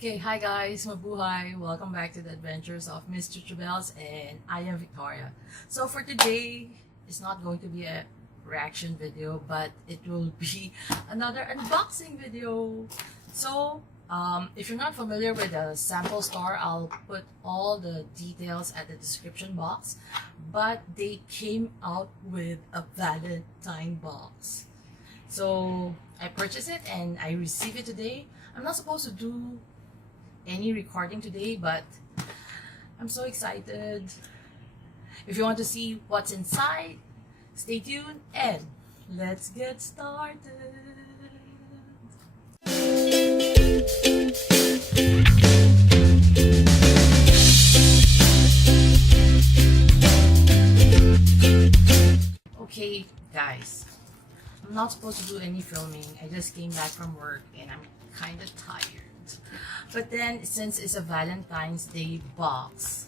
Okay, hi guys, mabuhay! Welcome back to the Adventures of Miss Chuchubells, and I am Victoria. So for today, it's not going to be a reaction video, but it will be another unboxing video. So if you're not familiar with the sample store, I'll put all the details at the description box. But they came out with a Valentine box. So I purchased it and I received it today. I'm not supposed to do any recording today, but I'm so excited. If you want to see what's inside, stay tuned and let's get started. Okay guys, I'm not supposed to do any filming. I just came back from work and I'm kind of tired. But then, since it's a Valentine's Day box,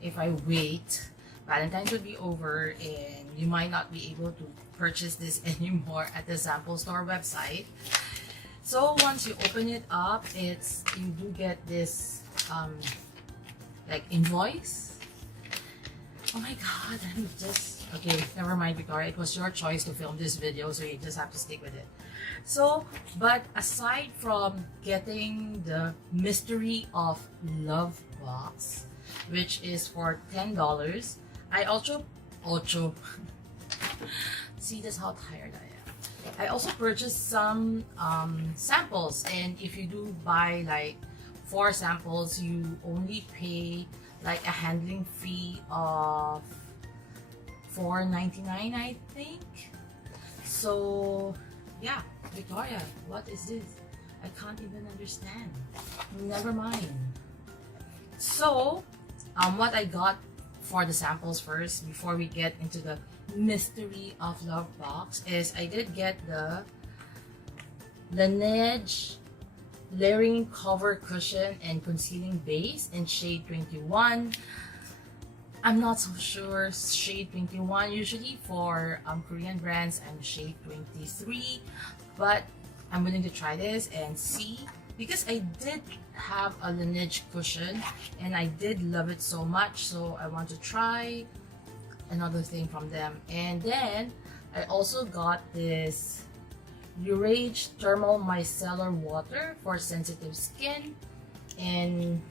if I wait, Valentine's will be over and you might not be able to purchase this anymore at the sample store website. So once you open it up, you do get this like invoice. Oh my god, I'm just okay, never mind Victoria, it was your choice to film this video, so you just have to stick with it. So, but aside from getting the Mystery of Love box, which is for $10, I also see this how tired I am. I also purchased some samples, and if you do buy like 4 samples, you only pay like a handling fee of $4.99, I think. So yeah, Victoria, what is this? I can't even understand. Never mind. So, what I got for the samples first, before we get into the Mystery of Love box, is I did get the Laneige Layering Cover Cushion and Concealing Base in shade 21. I'm not so sure shade 21. Usually for Korean brands, I'm shade 23. But I'm willing to try this and see, because I did have a Laneige cushion and I did love it so much. So I want to try another thing from them. And then I also got this Urage Thermal Micellar Water for sensitive skin. And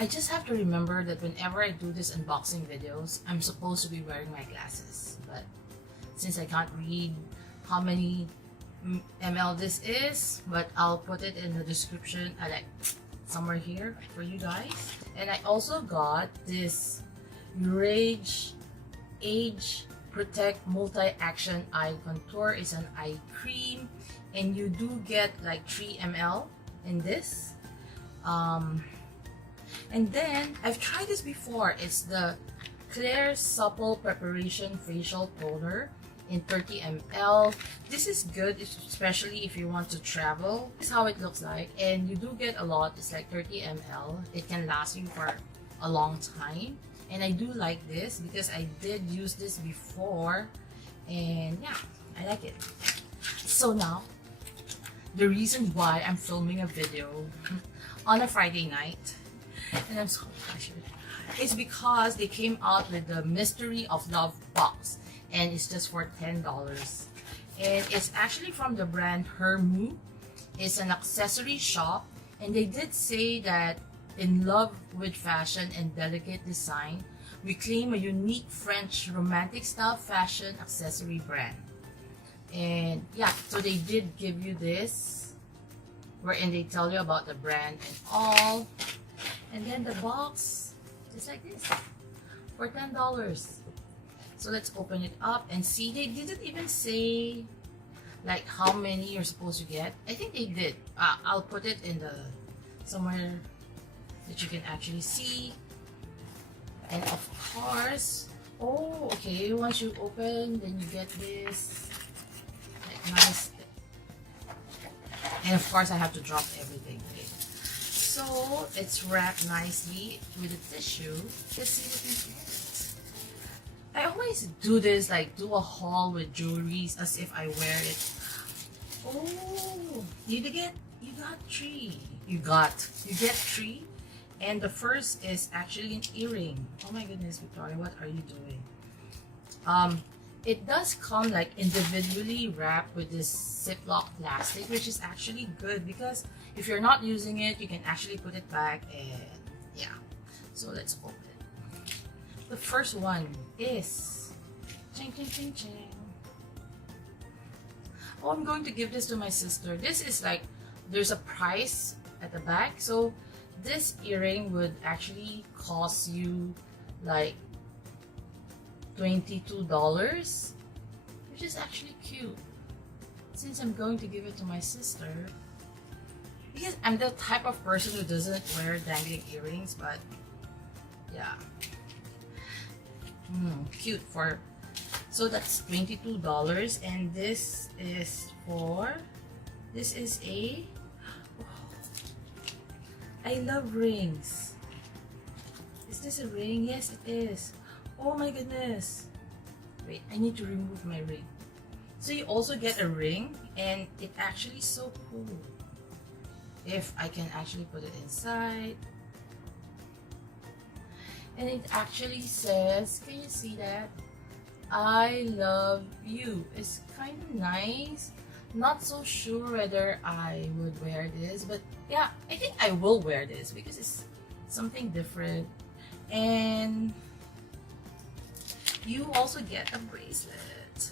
I just have to remember that whenever I do these unboxing videos, I'm supposed to be wearing my glasses. But since I can't read how many ml this is, but I'll put it in the description, like somewhere here for you guys. And I also got this Urage Age Protect Multi-Action Eye Contour. It's an eye cream, and you do get like 3 ml in this. And then I've tried this before. It's the Clearest Supple Preparation Facial Toner in 30 ml. This is good, especially if you want to travel. This is how it looks like, and you do get a lot. It's like 30 ml. It can last you for a long time, and I do like this because I did use this before, and yeah, I like it. So now, the reason why I'm filming a video on a Friday night, and I'm so tired, it's because they came out with the Mystery of Love box, and it's just for $10. And it's actually from the brand Hermu. It's an accessory shop, and they did say that in love with fashion and delicate design, we claim a unique French romantic style fashion accessory brand. And yeah, so they did give you this, wherein they tell you about the brand and all. And then the box is like this for $10. So let's open it up and see. They didn't even say like how many you're supposed to get. I think they did. I'll put it in the somewhere that you can actually see. And of course, oh okay, once you open, then you get this like nice. And of course, I have to drop everything. Okay. So it's wrapped nicely with a tissue. Let's see what we get. I always do this, like do a haul with jewelries as if I wear it Oh, you got three. You get three, and the first is actually an earring. Oh my goodness, Victoria, what are you doing? It does come like individually wrapped with this Ziploc plastic, which is actually good because if you're not using it, you can actually put it back and yeah. So let's open it. The first one is ching ching ching ching. Oh, I'm going to give this to my sister. This is like, there's a price at the back. So this earring would actually cost you like $22, which is actually cute. Since I'm going to give it to my sister, because I'm the type of person who doesn't wear dangling earrings, but yeah, cute for. So that's $22, and this is a. I love rings. Is this a ring? Yes, it is. Oh my goodness. Wait, I need to remove my ring. So you also get a ring, and it actually is so cool. If I can actually put it inside. And it actually says, can you see that? I love you. It's kind of nice. Not so sure whether I would wear this, but yeah, I think I will wear this because it's something different. And you also get a bracelet.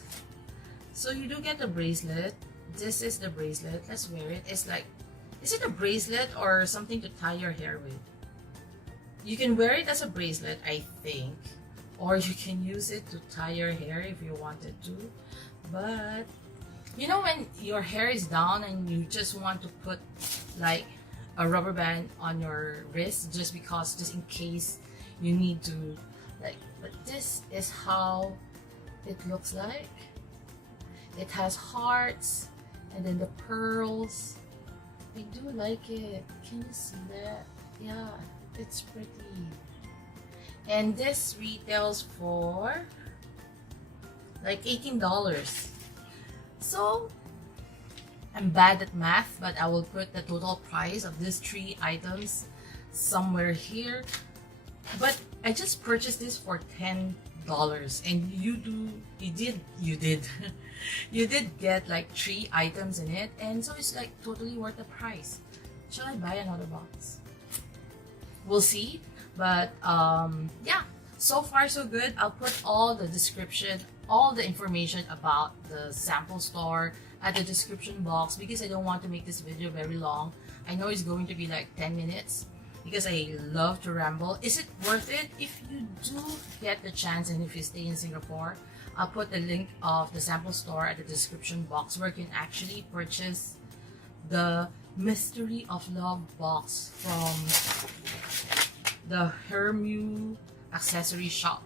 So you do get a bracelet. This is the bracelet. Let's wear it. It's like, is it a bracelet or something to tie your hair with? You can wear it as a bracelet, I think, or you can use it to tie your hair if you wanted to. But you know, when your hair is down and you just want to put like a rubber band on your wrist just in case you need to, like, but this is how it looks like. It has hearts and then the pearls. I do like it. Can you see that? Yeah, it's pretty. And this retails for like $18. So I'm bad at math, but I will put the total price of these 3 items somewhere here. But I just purchased this for $10, and you did you did get like 3 items in it, and so it's like totally worth the price. Shall I buy another box? We'll see. But yeah, so far so good. I'll put all the description, all the information about the sample store at the description box because I don't want to make this video very long. I know it's going to be like 10 minutes because I love to ramble. Is it worth it? If you do get the chance and if you stay in Singapore, I'll put the link of the sample store at the description box where you can actually purchase the Mystery of Love box from the Hermu accessory shop.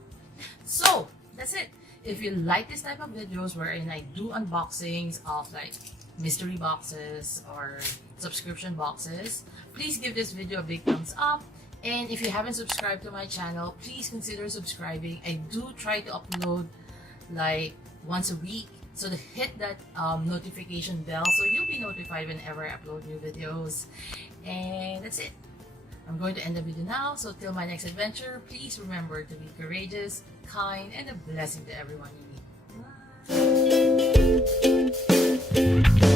So that's it. If you like this type of videos wherein I do unboxings of like mystery boxes or subscription boxes, please give this video a big thumbs up. And if you haven't subscribed to my channel, please consider subscribing. I do try to upload like once a week, so to hit that notification bell so you'll be notified whenever I upload new videos. And that's it. I'm going to end the video now, so till my next adventure, please remember to be courageous, kind, and a blessing to everyone you meet. Bye!